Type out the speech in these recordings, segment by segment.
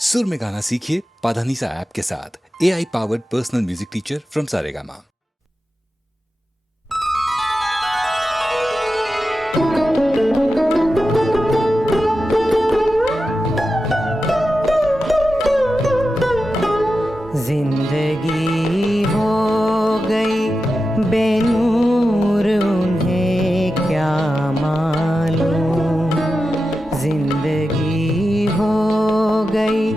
सुर में गाना सीखिए पाधानीसा ऐप के साथ। AI powered personal music teacher from Saregama. जिंदगी हो गई बेनूर उन्हें क्या मालूम, जिंदगी हो गई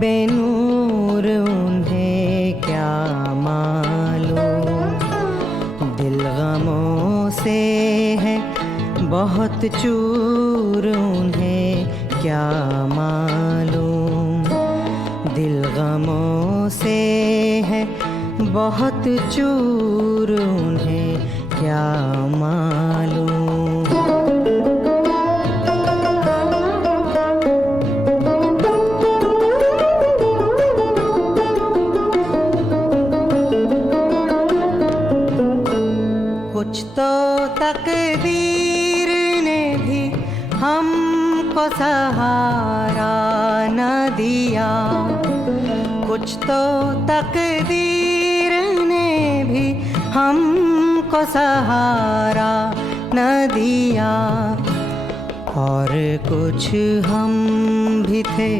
बेनूर उन्हें क्या मालूम। दिल गमों से है बहुत चूर उन्हें क्या मालूम, दिल गमों से है बहुत चूर उन्हें क्या मालूम। कुछ तो तकदीर ने भी हमको सहारा न दिया, कुछ तो तकदीर ने भी हमको सहारा न दिया। और कुछ हम भी थे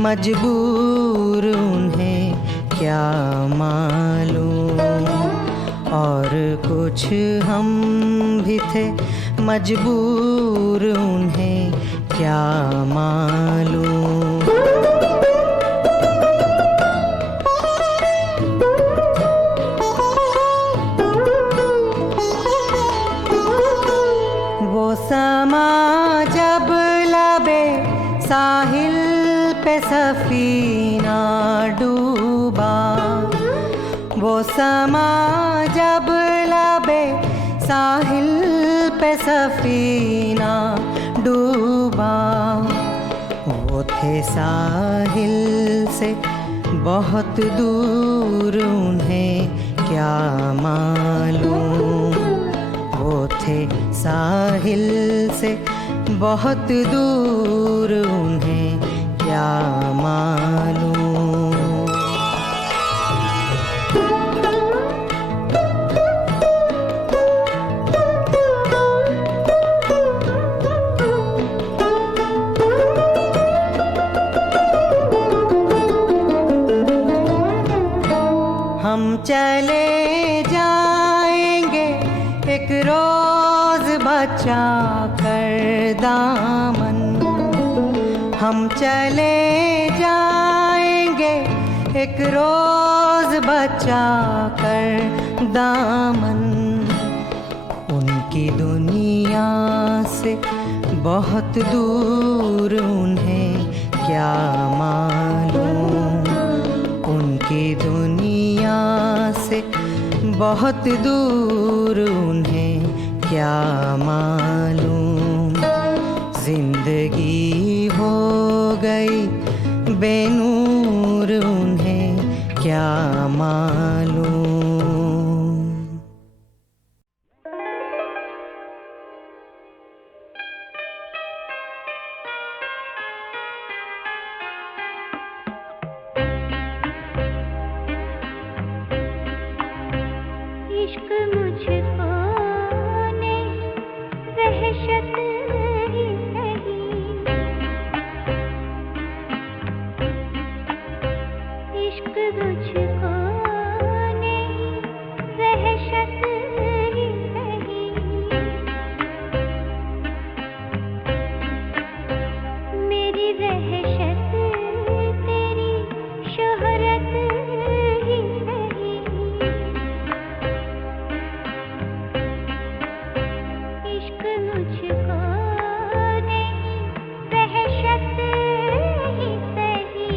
मजबूर उन्हें क्या मालूम, और कुछ हम भी थे मजबूर उन्हें क्या मालूम। वो समा जब लबे साहिल पे सफीना डूबा, वो समा जब लबे साहिल पे सफीना डूबा। वो थे साहिल से बहुत दूर उन्हें क्या मालूम, वो थे साहिल से बहुत दूर उन्हें क्या मालूम। हम चले जाएंगे एक रोज बचा कर दामन, हम चले जाएंगे एक रोज बचा कर दामन। उनकी दुनिया से बहुत दूर उन्हें क्या मालूम, उनकी दुनिया से बहुत दूर उन्हें क्या मालूम। जिंदगी हो गई बेनूर उन्हें क्या मालूम। इश्क मुझको ने वहशत ही सही, इश्क मुझको ने वहशत ही सही। मेरी वहशत तेरी शोहरत ही सही, इश्क मुझको नहीं वहशत ही सही।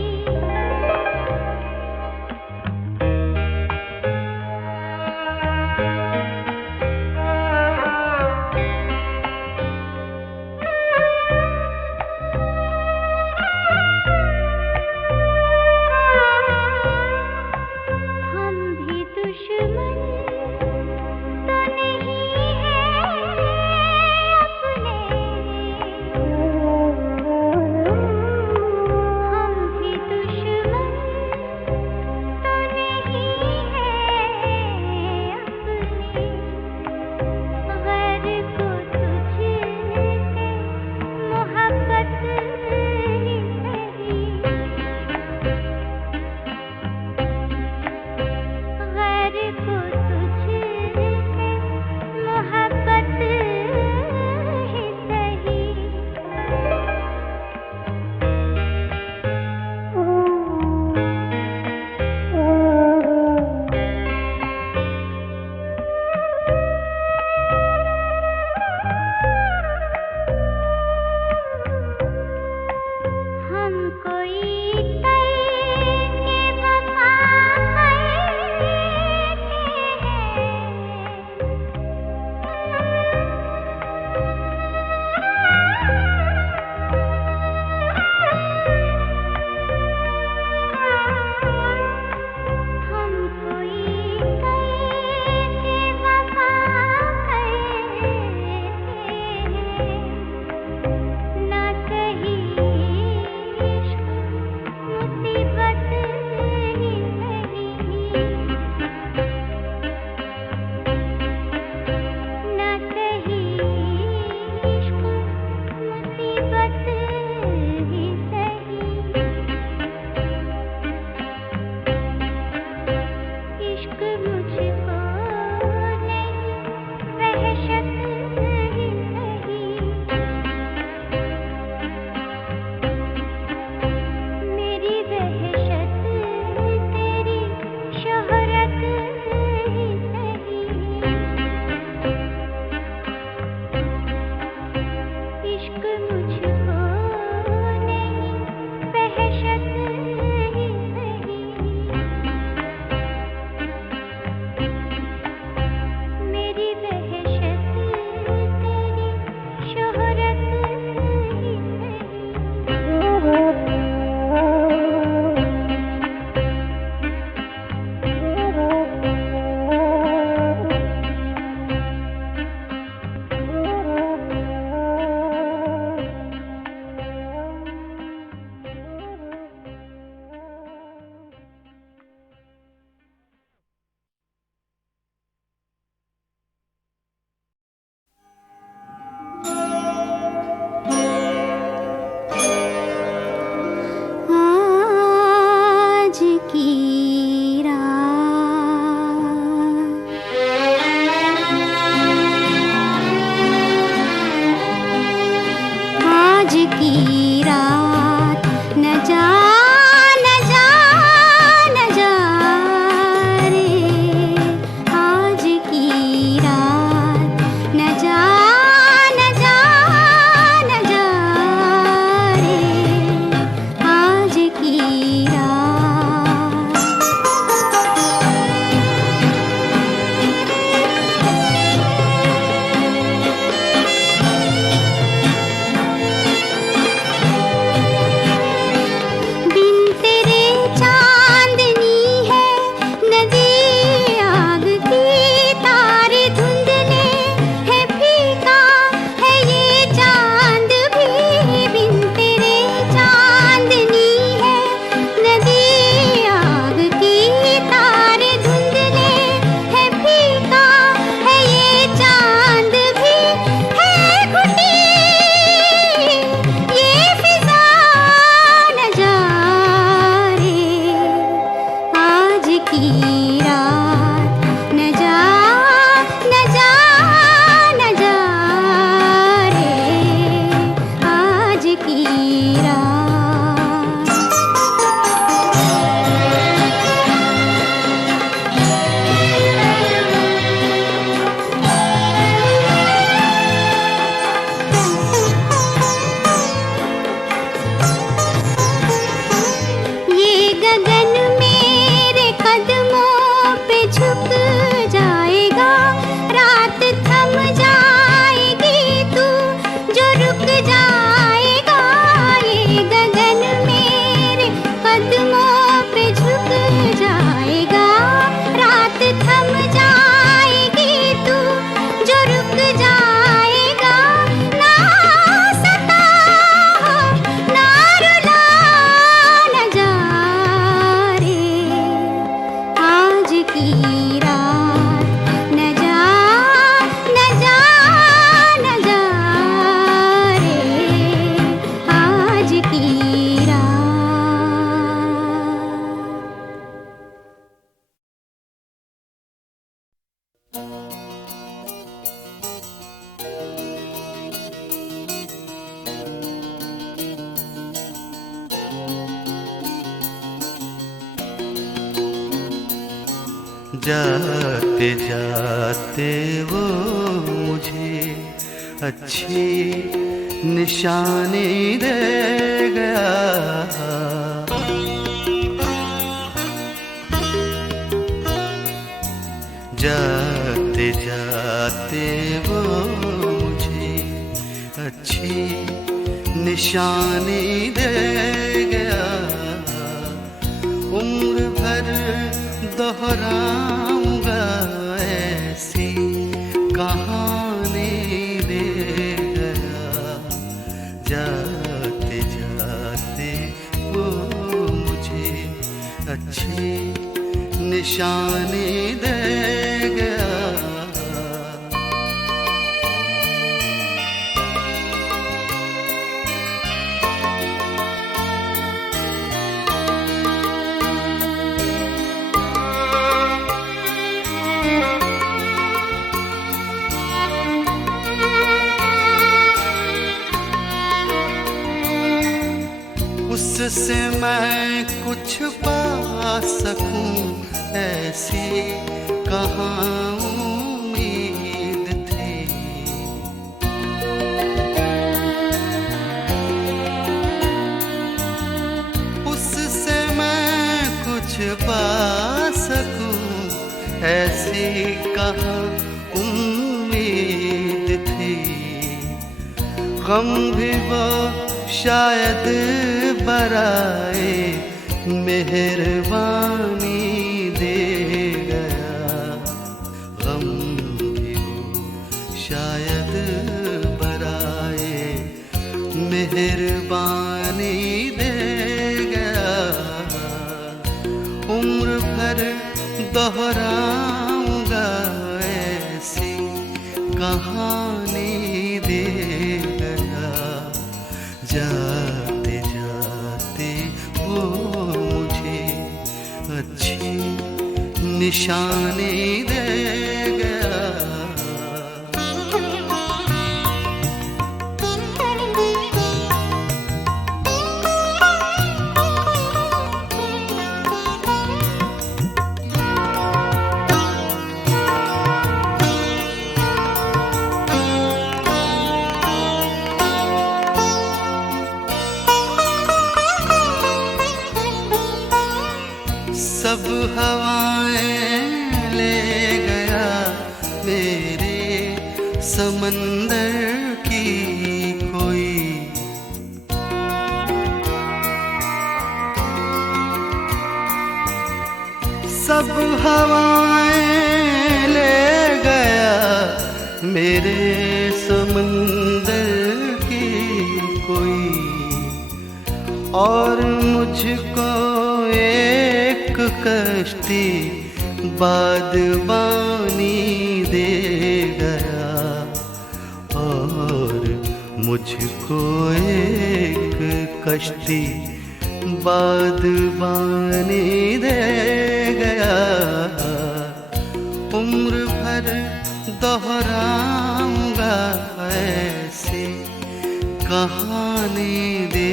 जाते जाते वो मुझे अच्छी निशानी दे गया। जाते जाते वो मुझे अच्छी निशानी दे गया। उम्र भर दोहराऊंगा ऐसी कहानी दे गया। जाते जाते वो मुझे अच्छी निशानी दे गया। उससे मैं कुछ पा सकूं ऐसी कहाँ उम्मीद थी। उससे मैं कुछ पा सकूं ऐसी कहाँ उम्मीद थी। गम भी वो शायद बराए मेहरबानी दे गया। गम भी वो शायद बराए मेहरबानी दे गया। उम्र भर दोहराऊंगा ऐसी कहानी दे गया। जाते जाते वो मुझे अच्छी निशानी दे गया। सब हवाएं ले गया मेरे समंदर की कोई। सब हवाएं ले गया मेरे समंदर की कोई। और मुझको एक कश्ती बादबानी दे गया। और मुझको एक कश्ती बादबानी दे गया। उम्र भर दोहराऊंगा ऐसी कहानी दे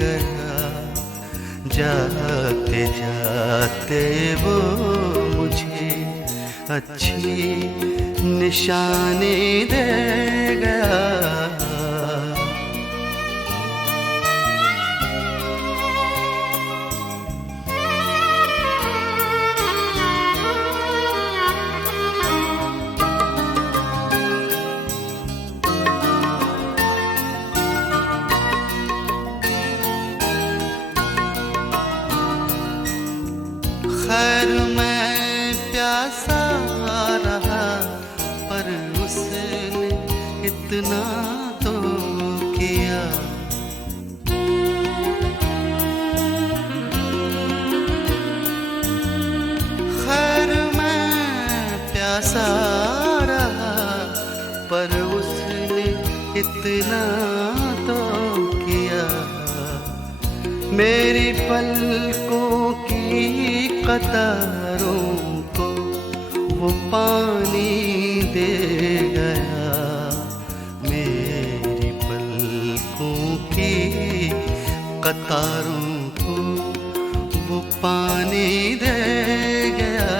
गया। जाते जाते वो मुझे अच्छी निशानी दे गया। खैर मैं प्यासा रहा पर उसने इतना तो किया। खैर मैं प्यासा रहा पर उसने इतना तो किया। मेरी पलकों की कतारों को वो पानी दे गया। मेरी पलकों की कतारों को वो पानी दे गया।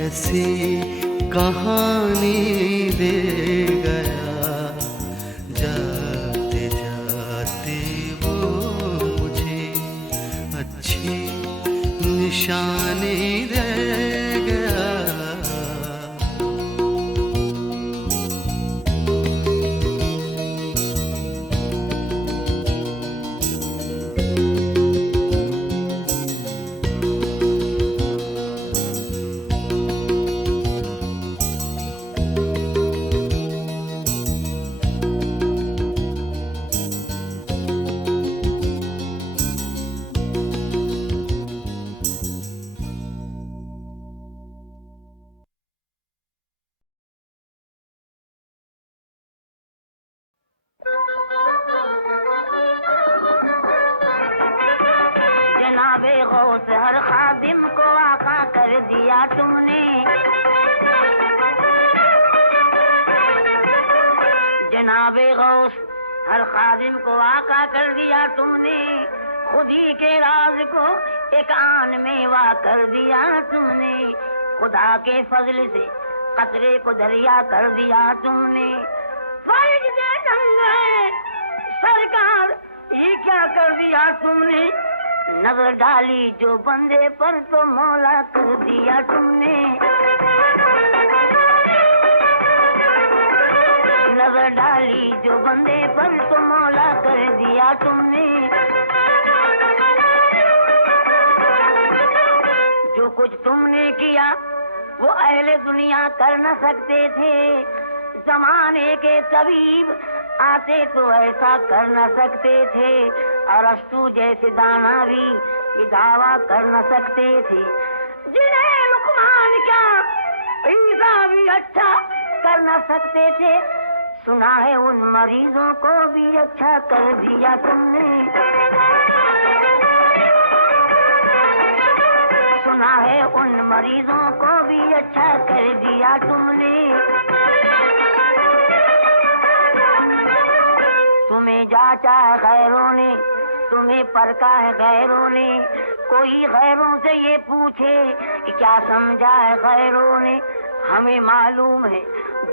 ऐसी कहानी दे गया, जाते जाते वो मुझे अच्छी निशानी दे गया। जनाबे गौस हर खादिम को आका कर दिया तुमने, जनाबे गौस हर खादिम को आका कर दिया तुमने, खुदी के राज को एक आन में वा कर दिया तुमने, खुदा के फजल से कतरे को दरिया कर दिया तुमने। फर्ज दे दंगे सरकार ये क्या कर दिया तुमने, नजर डाली जो बंदे पर तो मौला कर दिया तुमने, नजर डाली जो बंदे पर तो मौला कर दिया तुमने। जो कुछ तुमने किया वो अहले दुनिया कर न सकते थे, जमाने के तबीब आते तो ऐसा कर न सकते थे, अरस्तु जैसे दाना भी ये दावा कर न सकते थे, जिन्हें लुकमान क्या ईसा भी अच्छा कर न सकते थे, सुना है उन मरीजों को भी अच्छा कर दिया तुमने, सुना है उन मरीजों को भी अच्छा कर दिया तुमने। तुम्हें जांचा है गैरों ने, तुम्हें परखा है गैरों ने, कोई गैरों से ये पूछे कि क्या समझा है गैरों ने, हमें मालूम है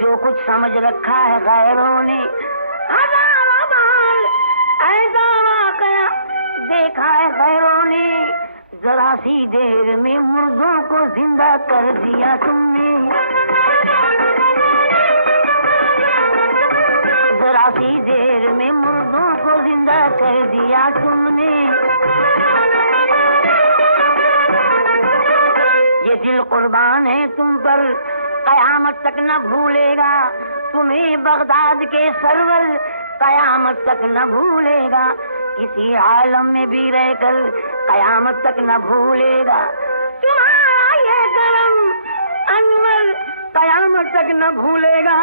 जो कुछ समझ रखा है गैरों ने। हजारों बार ऐसा वाकया देखा है गैरों ने, जरा सी देर में मुर्दों को जिंदा कर दिया तुमने, जरा सी देर में मुर्दों को जिंदा कर दिया तुमने। ये दिल कुर्बान है तुम पर, कयामत तक न भूलेगा, तुम्हें बगदाद के सरवर कयामत तक न भूलेगा, इसी आलम में भी रहकर कयामत तक न भूलेगा, तुम्हारा ये करम अनवर कयामत तक न भूलेगा,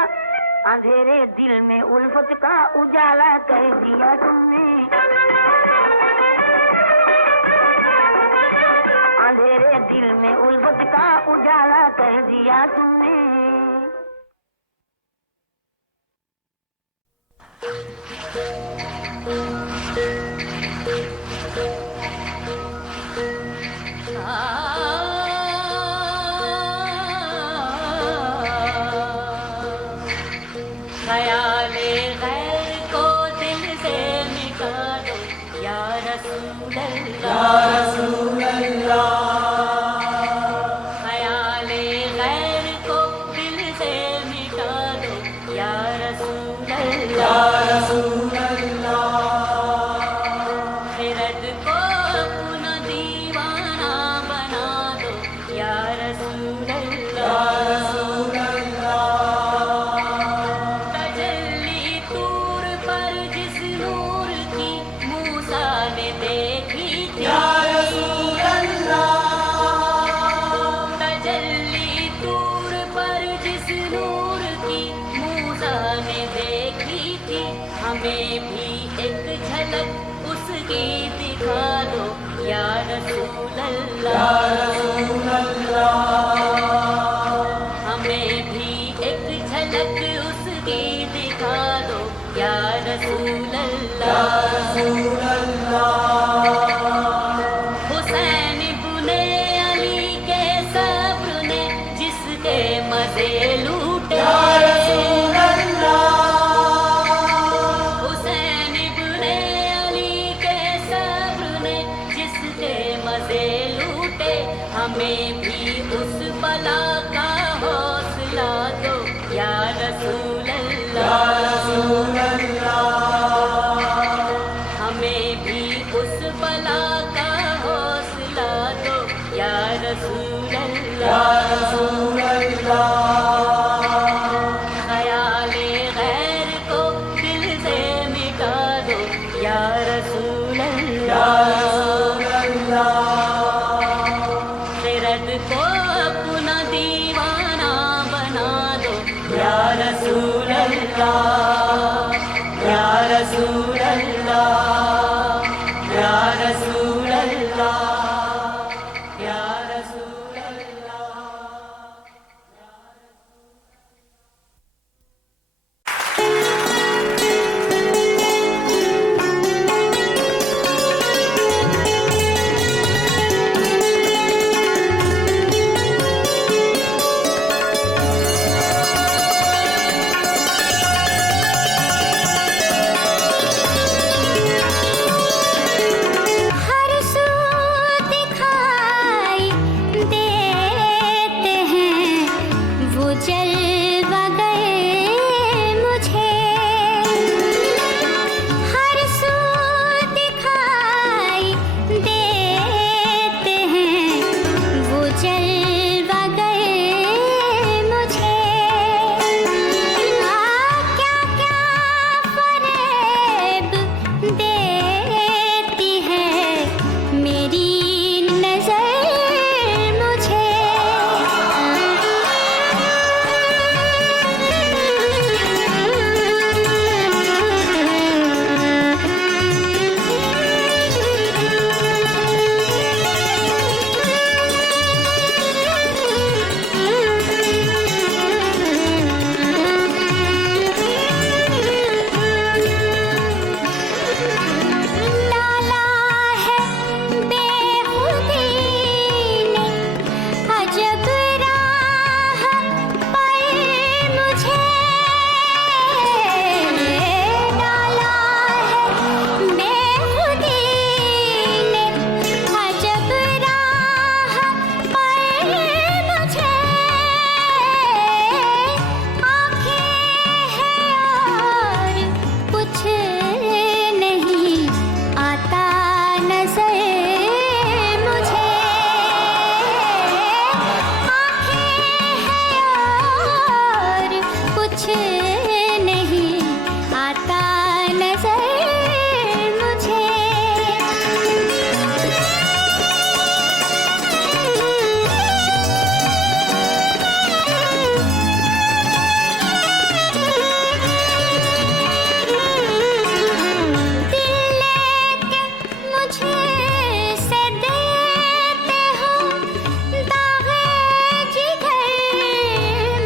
अंधेरे दिल में उल्फत का उजाला कर दिया तुमने, अंधेरे दिल में उल्फत का उजाला कर दिया तुमने। ख्याले गैर को दिल से मिटा दो या रसूल अल्लाह, ख्याले गैर को दिल से मिटा दो या रसूल अल्लाह, खिरद को अपना दीवाना बना दो या रसूल अल्लाह, हमें भी एक झलक उसकी दिखा दो या रसूल अल्लाह, हमें भी एक झलक उसकी दिखा दो या रसूल अल्लाह। हुसैन इब्ने अली के सब्र ने जिस हमें भी उस बला का हौसला दो या रसूल अल्लाह, हमें भी उस बला का हौसला दो या रसूल अल्लाह, ख्याले गैर को दिल से मिटा दो या रसूल अल्लाह, खिरद को अपना दीवाना बना दो या रसूल अल्लाह, या रसूल अल्लाह, या रसूल अल्लाह, या रसूल अल्लाह। हर सू दिखाई देते हैं वो जलवा गए मुझे, हर सू दिखाई देते हैं वो जलवा गए मुझे। क्या क्या फरेब देती है मेरी नजर मुझे। डाला है बेखुदी ने अजब राह पर मुझे, डाला है बेखुदी ने अजब राह पर मुझे। आँखें हैं और कुछ नहीं आता नजर मुझे। आँखें हैं और कुछ नहीं आता नजर मुझे। दिल लेके मुझे से देते हो दागे जिगर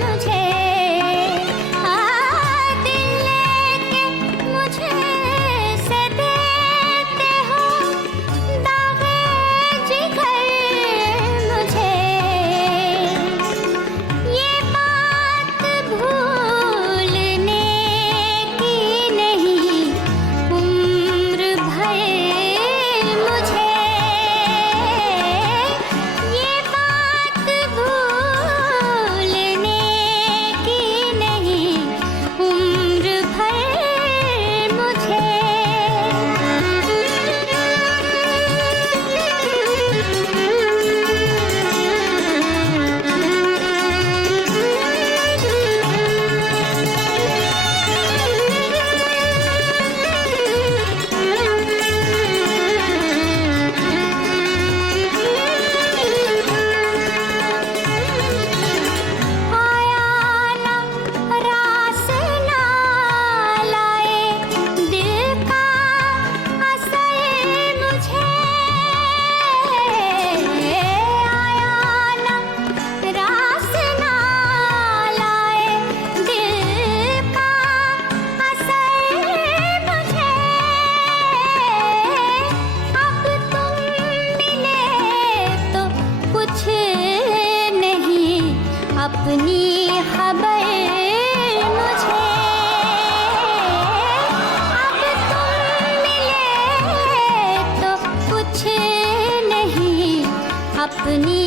मुझे। दिल लेके मुझे से देते हो दागे जिगर मुझे। ये बात भूलने की नहीं उम्र भर मुझे। ये बात भूलने की नहीं उम्र भर मुझे। आया ना रास ना लाए दिल का असर मुझे। आया ना रास ना लाए दिल का असर मुझे। अब तुम मिले तो कुछ नहीं अपनी खबर मुझे। अब तुम मिले तो कुछ नहीं अपनी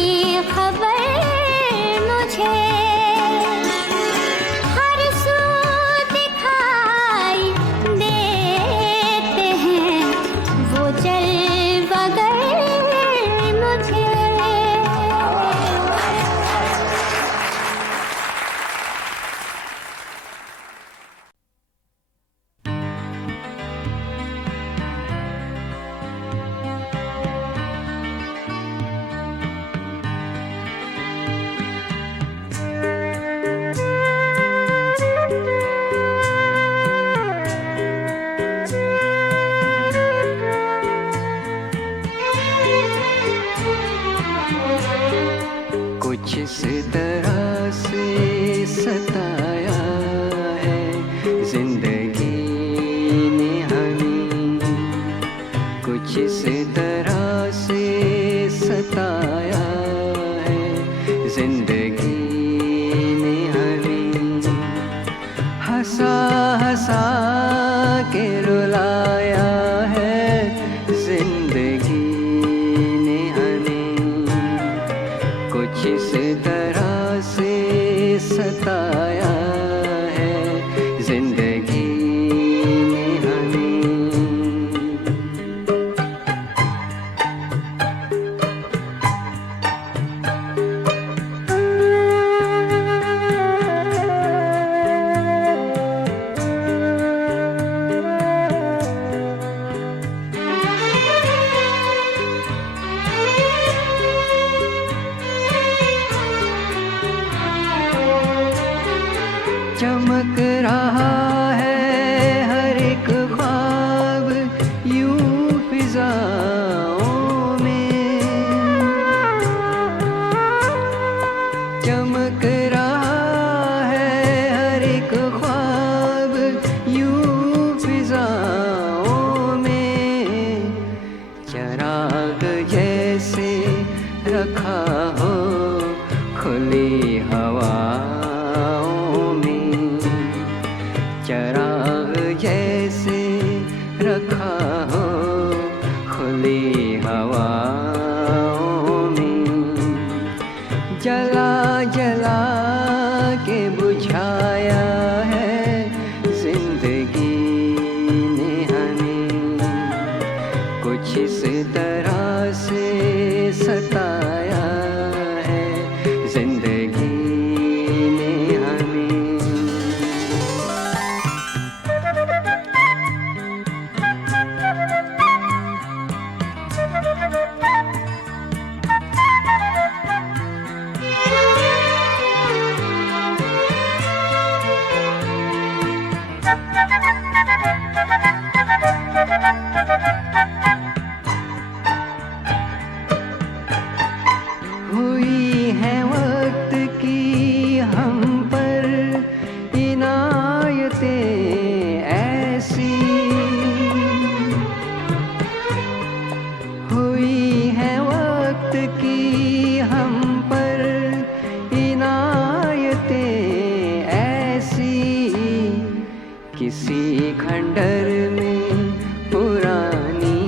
खंडर में पुरानी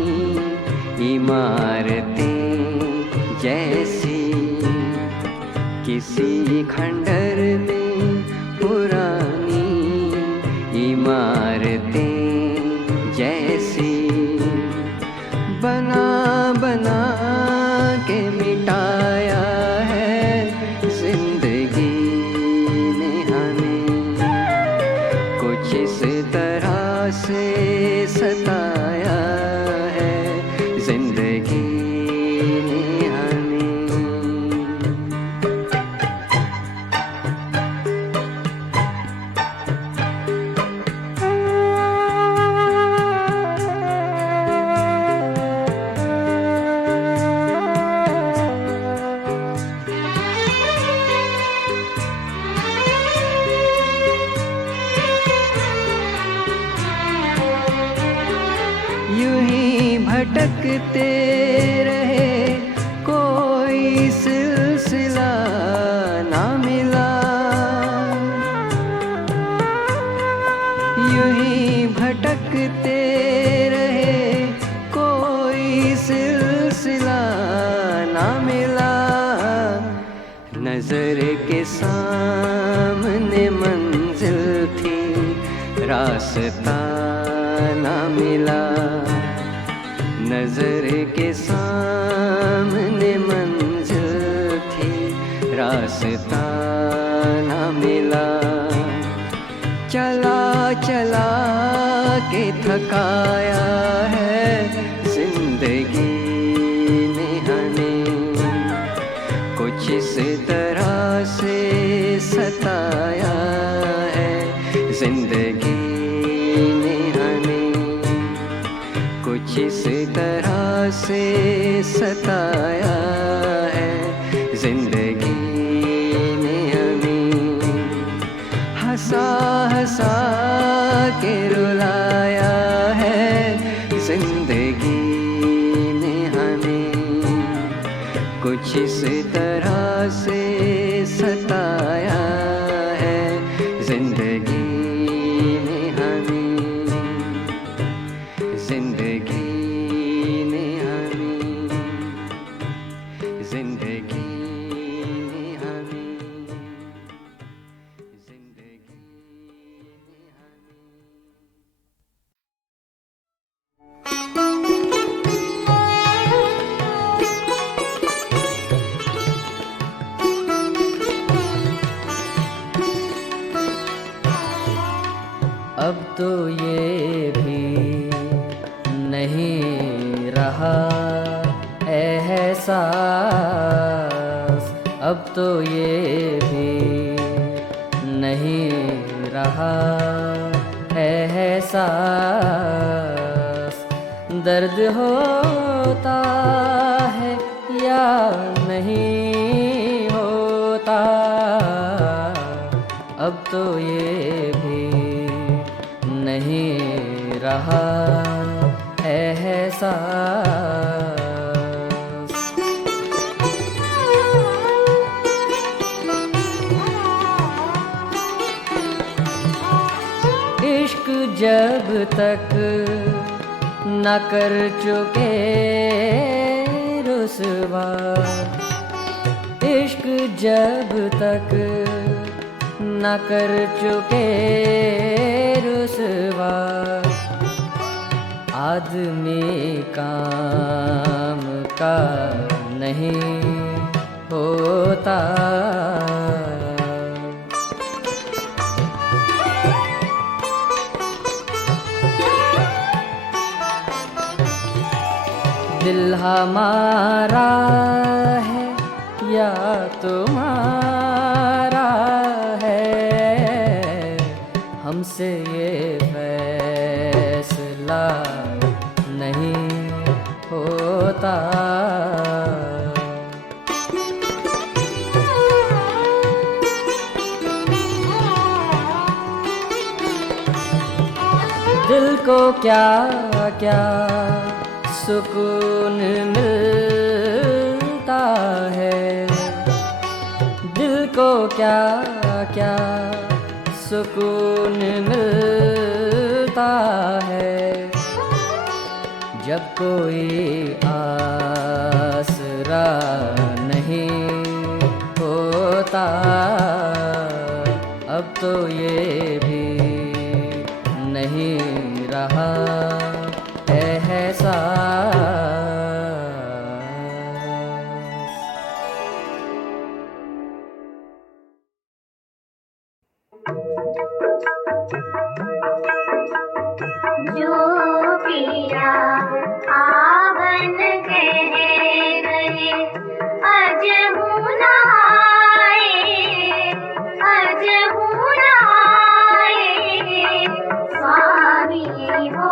इमारतें जैसी, किसी खंडर में पुरानी इमारतें जैसी, बना बना के मिटाया है जिंदगी ने हमें, कुछ इस तरह से सताया है जिंदगी ने हमें। यूं ही भटकते रहे, कोई सिलसिला ना मिला। यूं ही भटकते रहे, कोई सिलसिला ना मिला। नजर के सामने मंजिल थी, रास्ता ना मिला। नजर के सामने मंजिल थी, रास्ता ना मिला। चला चला के थकाया है जिंदगी ने हमें, कुछ इस तरह से सताया है जिंदगी ने हमें, कुछ इस तरह से सताया है जिंदगी ने हमें। हंसा हंसा के रुलाया है जिंदगी ने हमें, कुछ इस तरह से सताया है जिंदगी ने हमें, जिंदगी ने हमें, जिंदगी ने हमें, जिंदगी ने हमें। अब तो ये भी नहीं रहा एहसास, अब तो ये भी नहीं रहा एहसास। दर्द होता है या नहीं होता, अब तो ये भी नहीं रहा एहसास। इश्क जब तक न कर चुके रुसवा, इश्क जब तक न कर चुके रुसवा, आदमी काम का नहीं होता। दिल हमारा है या तुम्हारा है, हमसे ये फैसला नहीं होता। दिल को क्या क्या सुकून मिलता है, दिल को क्या क्या सुकून मिलता देता है जब कोई आसरा नहीं होता। अब तो ये भी नहीं रहा एहसास। जो पिया आवन कह गए अज हुना स्वामी हो